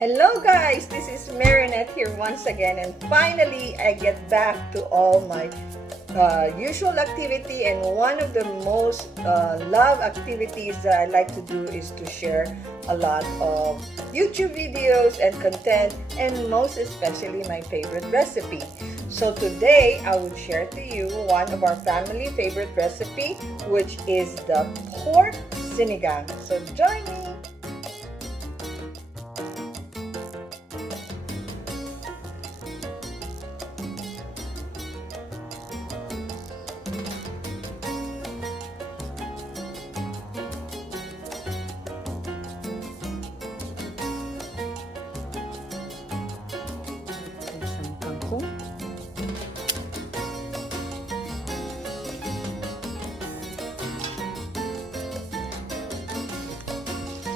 Hello guys, this is Marinette here once again, and finally I get back to all my usual activity, and one of the most love activities that I like to do is to share a lot of YouTube videos and content, and most especially my favorite recipe. So today I will share to you one of our family favorite recipe, which is the pork sinigang. So join me! Some kangkong.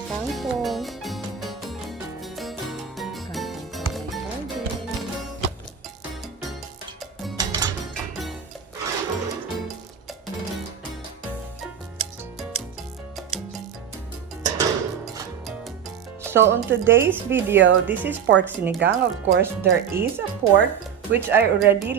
Kangkong. Kangkong palay garden. So on today's video, this is pork sinigang. Of course, there is a pork which I already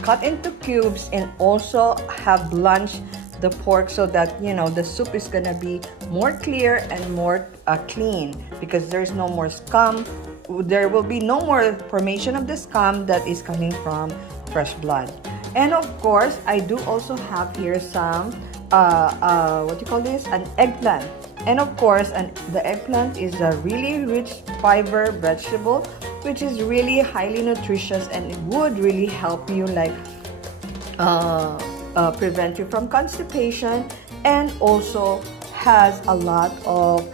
cut into cubes, and also have blanched the pork so that the soup is gonna be more clear and more clean, because there's no more scum. There will be no more formation of the scum that is coming from fresh blood. And of course, I do also have here some what do you call this? An eggplant. And of course, the eggplant is a really rich fiber vegetable, which is really highly nutritious, and it would really help you prevent you from constipation, and also has a lot of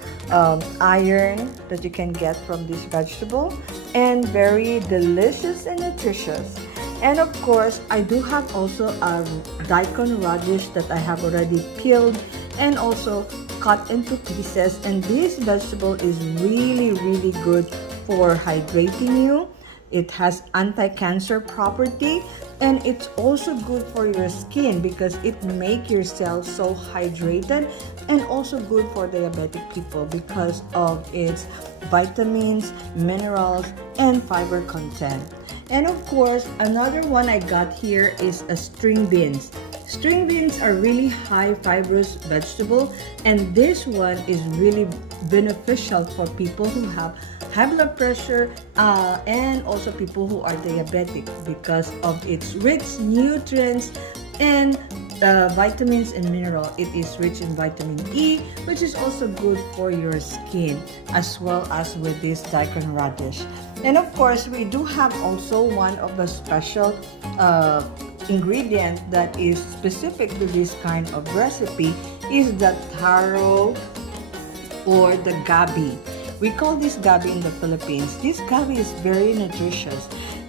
iron that you can get from this vegetable, and very delicious and nutritious. And of course, I do have also a daikon radish that I have already peeled and also cut into pieces, and this vegetable is really good for hydrating you. It has anti-cancer property, and it's also good for your skin because it makes your cells so hydrated, and also good for diabetic people because of its vitamins, minerals, and fiber content. And of course, another one I got here is a string beans. String beans are really high fibrous vegetable, and this one is really beneficial for people who have high blood pressure and also people who are diabetic, because of its rich nutrients and vitamins and mineral. It is rich in vitamin E, which is also good for your skin, as well as with this daikon radish. And of course, we do have also one of the special ingredient that is specific to this kind of recipe is the taro, or the gabi. We call this gabi in the Philippines. This gabi is very nutritious.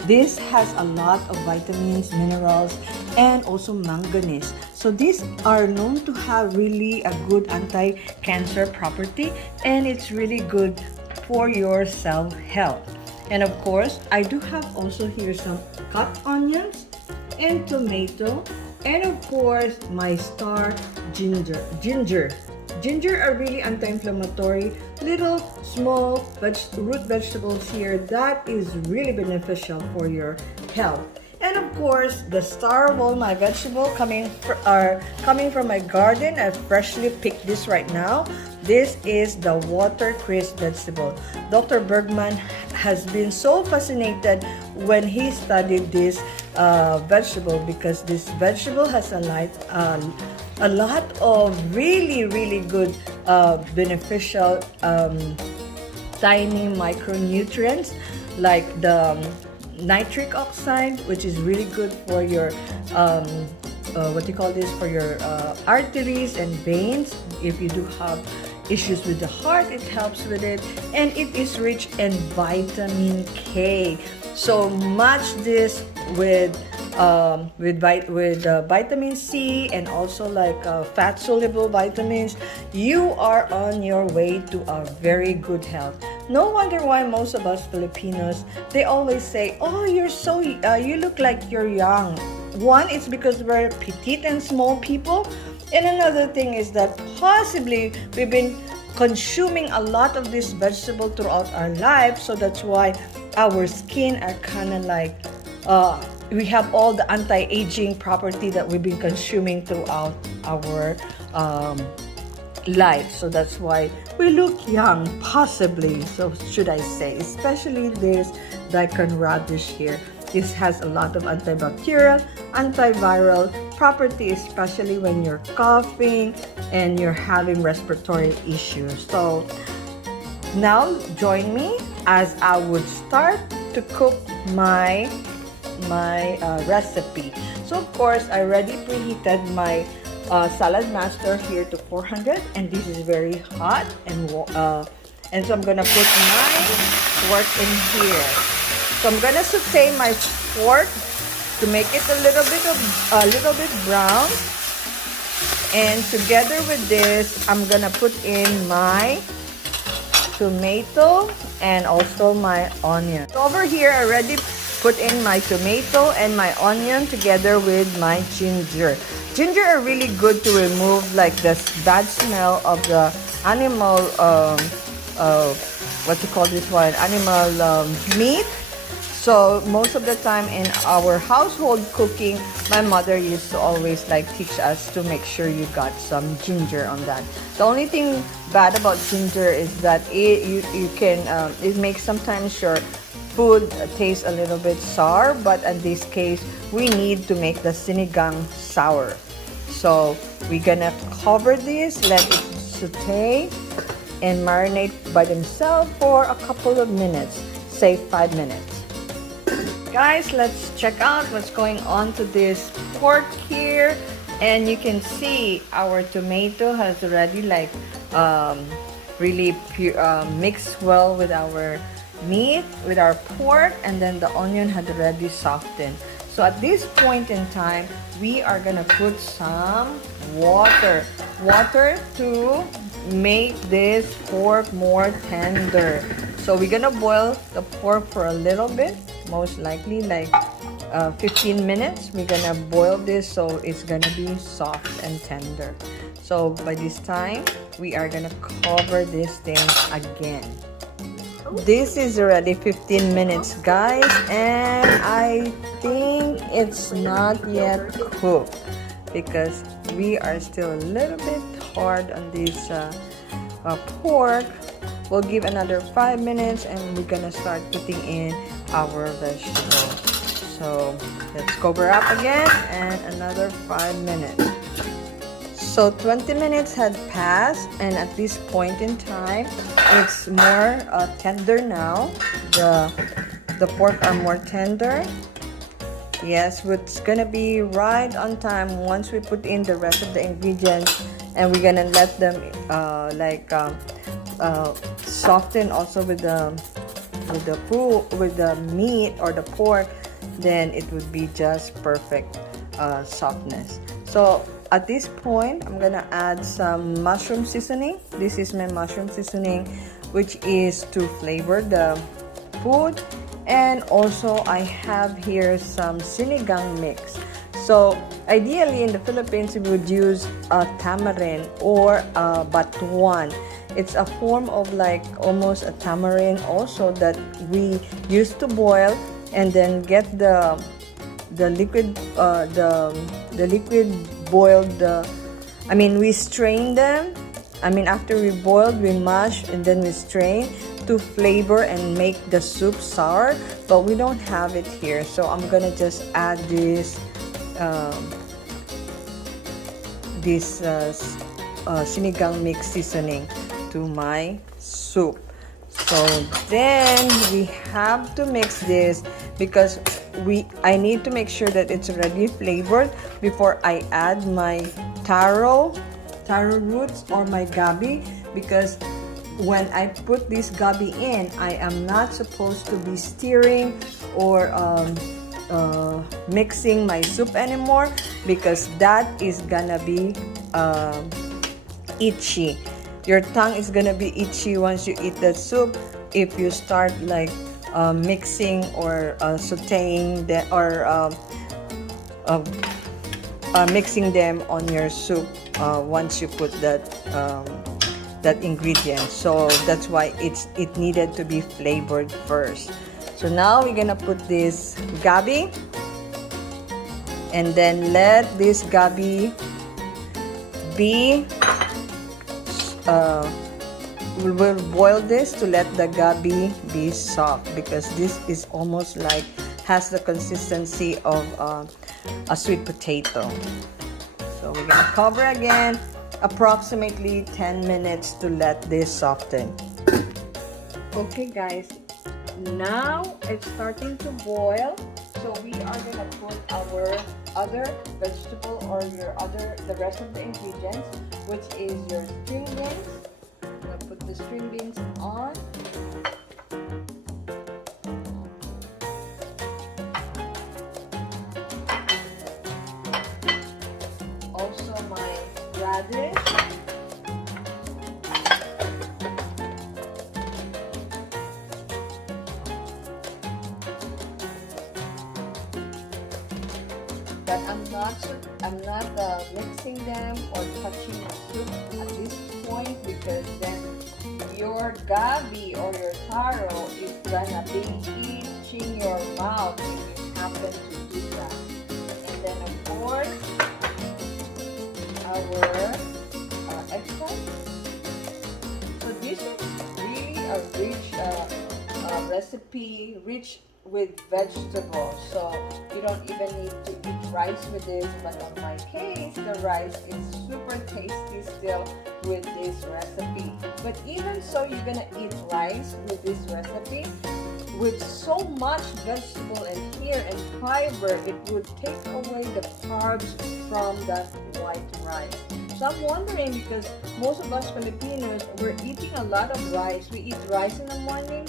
This has a lot of vitamins, minerals, and also manganese. So these are known to have really a good anti-cancer property, and it's really good for your cell health. And of course, I do have also here some cut onions and tomato, and of course my star, ginger. Ginger are really anti-inflammatory, little small root vegetables here that is really beneficial for your health. And of course, the star of all my vegetable coming from my garden. I freshly picked this right now. This is the watercress vegetable. Dr. Bergman has been so fascinated when he studied this vegetable, because this vegetable has a lot of really good beneficial tiny micronutrients, like the nitric oxide, which is really good for your for your arteries and veins. If you do have issues with the heart, it helps with it, and it is rich in vitamin K. So match this with vitamin C, and also fat soluble vitamins. You are on your way to a very good health. No wonder why most of us Filipinos, they always say, oh, you look like you're young. One, it's because we're petite and small people, and another thing is that possibly we've been consuming a lot of this vegetable throughout our life, so that's why our skin are kind of like we have all the anti-aging property that we've been consuming throughout our life. So that's why we look young, possibly, so should I say, especially this daikon radish here. This has a lot of antibacterial, antiviral property, especially when you're coughing and you're having respiratory issues. So now join me as I would start to cook my recipe. So of course, I already preheated my salad master here to 400, and this is very hot, and so I'm gonna put my pork in here. So I'm gonna saute my pork to make it a little bit brown, and together with this, I'm gonna put in my tomato and also my onion. So over here, I already put in my tomato and my onion together with my ginger. Ginger are really good to remove like the bad smell of the animal, what you call this one, animal meat. So most of the time in our household cooking, my mother used to always like teach us to make sure you got some ginger on that. The only thing bad about ginger is that it makes sometimes your food taste a little bit sour, but in this case, we need to make the sinigang sour. So we're gonna cover this, let it saute and marinate by themselves for a couple of minutes, say 5 minutes. Guys, let's check out what's going on to this pork here, and you can see our tomato has already like really mixed well with our meat, with our pork, and then the onion had already softened. So at this point in time, we are gonna put some water to make this pork more tender. So we're gonna boil the pork for a little bit, most likely like 15 minutes. We're gonna boil this so it's gonna be soft and tender. So by this time, we are gonna cover this thing again. This is already 15 minutes, guys, and I think it's not yet cooked because we are still a little bit hard on this pork. We'll give another 5 minutes and we're gonna start putting in our vegetable. So let's cover up again and another 5 minutes. So 20 minutes had passed, and at this point in time, it's more tender now. The pork are more tender. Yes, it's gonna be right on time once we put in the rest of the ingredients, and we're gonna let them soften also with the meat or the pork. Then it would be just perfect softness. So at this point, I'm gonna add some mushroom seasoning. This is my mushroom seasoning, which is to flavor the food. And also, I have here some sinigang mix. So ideally, in the Philippines, we would use tamarind or batuan. It's a form of like almost a tamarind also that we used to boil and then get the liquid boiled, we strain them. After we boiled, we mash and then we strain to flavor and make the soup sour, but we don't have it here. So I'm gonna just add this sinigang mix seasoning to my soup. So then we have to mix this because I need to make sure that it's already flavored before I add my taro roots or my gabi, because when I put this gabi in, I am not supposed to be stirring or mixing my soup anymore, because that is gonna be itchy. Your tongue is gonna be itchy once you eat the soup if you start like mixing or sauteing mixing them on your soup once you put the that ingredient. So that's why it needed to be flavored first. So now we're gonna put this gabi, and then let this gabi be we'll boil this to let the gabi be soft, because this is almost like has the consistency of a sweet potato. So we're gonna cover again approximately 10 minutes to let this soften. Okay guys, now it's starting to boil, so we are gonna put our other vegetable or the rest of the ingredients, which is your string beans. I'm gonna put the string beans on. Also my radish. But I'm not mixing them or touching the soup at this point, because then your gabi or your taro is gonna be itching your mouth if you happen to do that. And then of course our extra. So this is really a rich recipe, rich with vegetables, so you don't even need to eat rice with this. But in my case, the rice is super tasty still with this recipe. But even so, you're gonna eat rice with this recipe. With so much vegetable in here and fiber, it would take away the carbs from the white rice. So I'm wondering, because most of us Filipinos, we're eating a lot of rice. We eat rice in the morning,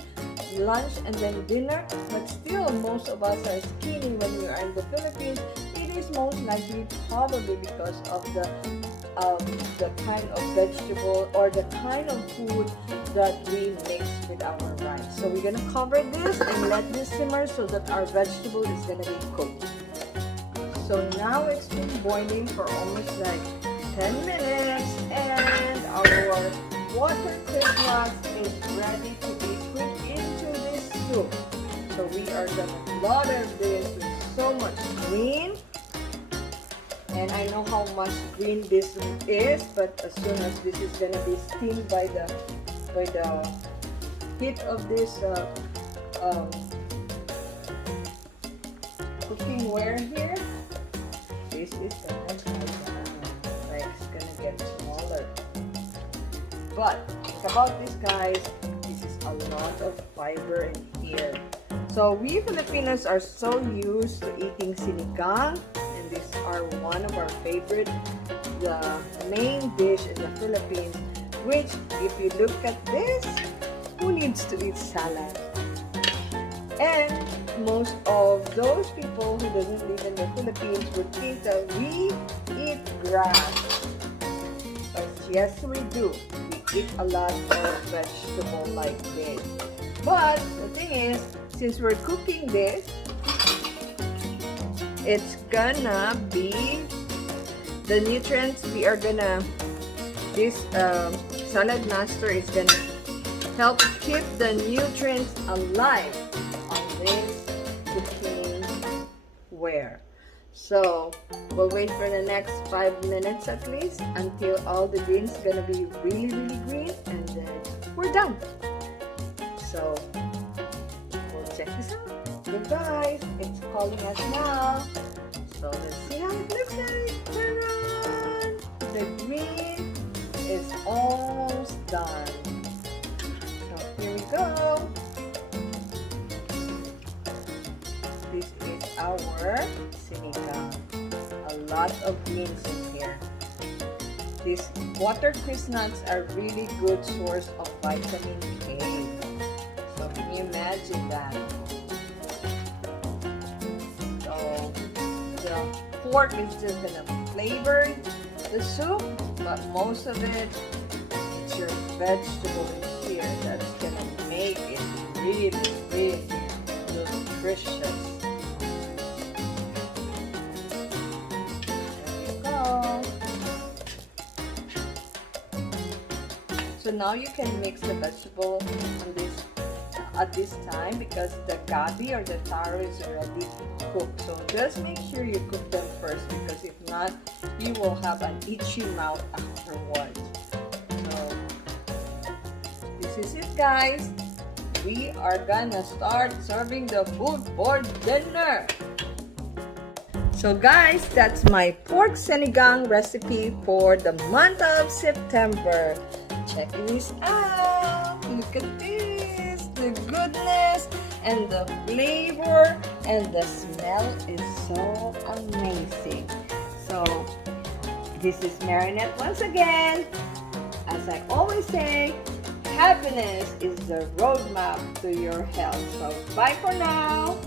lunch, and then dinner, but still most of us are skinny when we are in the Philippines. It is most likely probably because of the kind of vegetable or the kind of food that we mix with our rice. So we're gonna cover this and let this simmer so that our vegetable is gonna be cooked. So now it's been boiling for almost like 10 minutes, and our water Christmas is ready to be put into this soup. So we are gonna lather this with so much green. And I know how much green this is, but as soon as this is gonna be steamed by the heat of this cooking ware here, this is gonna die down. Like, it's gonna get smaller. But think about this, guys. This is a lot of fiber in here. So we Filipinos are so used to eating sinigang, and these are one of our favorite, the main dish in the Philippines. Which, if you look at this, who needs to eat salad? And most of those people who doesn't live in the Philippines would think that we eat grass. But yes, we do. We eat a lot of vegetable like this. But the thing is, since we're cooking this, it's gonna be the nutrients we are gonna, this salad master is gonna help keep the nutrients alive on this cooking ware. So we'll wait for the next 5 minutes at least until all the greens gonna be really green, and then we're done. So we'll check this out. Good guys, it's calling us now. So let's see how it looks like. Ta-da! The green is almost done. So here we go. This is our sinigang. A lot of beans in here. These water chestnuts are really good source of vitamin K. So can you imagine that? So the pork is just gonna flavor the soup, but most of it, it's your vegetable in here that's gonna make it really nutritious. There we go. So now you can mix the vegetable on this at this time because the gabi or the taro is already cooked. So just make sure you cook them first, because if not, you will have an itchy mouth afterwards. So this is it, guys. We are gonna start serving the food for dinner. So guys, that's my pork sinigang recipe for the month of September. Check this out. Look at this. The goodness and the flavor and the smell is so amazing. So this is Marinette once again. As I always say, happiness is the roadmap to your health. So bye for now.